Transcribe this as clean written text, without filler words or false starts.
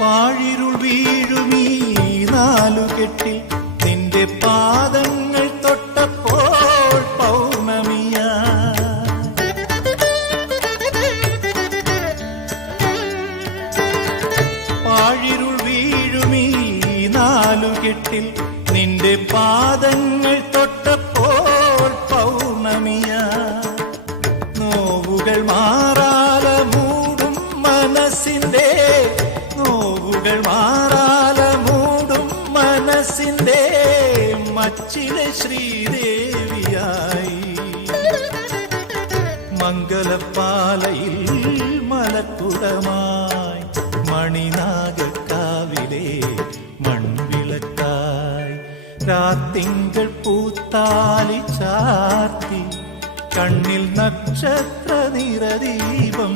പാഴിരുൾ വീഴുമീ നാലുകെട്ടിൽ നിന്റെ പാദങ്ങൾ തൊട്ടപ്പോൾ പൗർണമിയാ. പാഴിരുൾ വീഴുമീ നാലുകെട്ടിൽ നിന്റെ പാദങ്ങൾ തൊട്ടപ്പോൾ പൗർണമിയാ. നോവുകൾ മാറാല മൂടും മനസ്സിന്റെ, നോവുകൾ മാറാല മൂടും മനസ്സിന്റെ മച്ചിലെ ശ്രീദേവിയായി. മംഗലപ്പാലയിൽ മലക്കുടമായി മണിനാഗക്കാവിലെ മൺവിളക്കായി. രാത്തിങ്കൾ പൂത്താലി ചാർത്തി കണ്ണിൽ നക്ഷത്ര നിറദീപം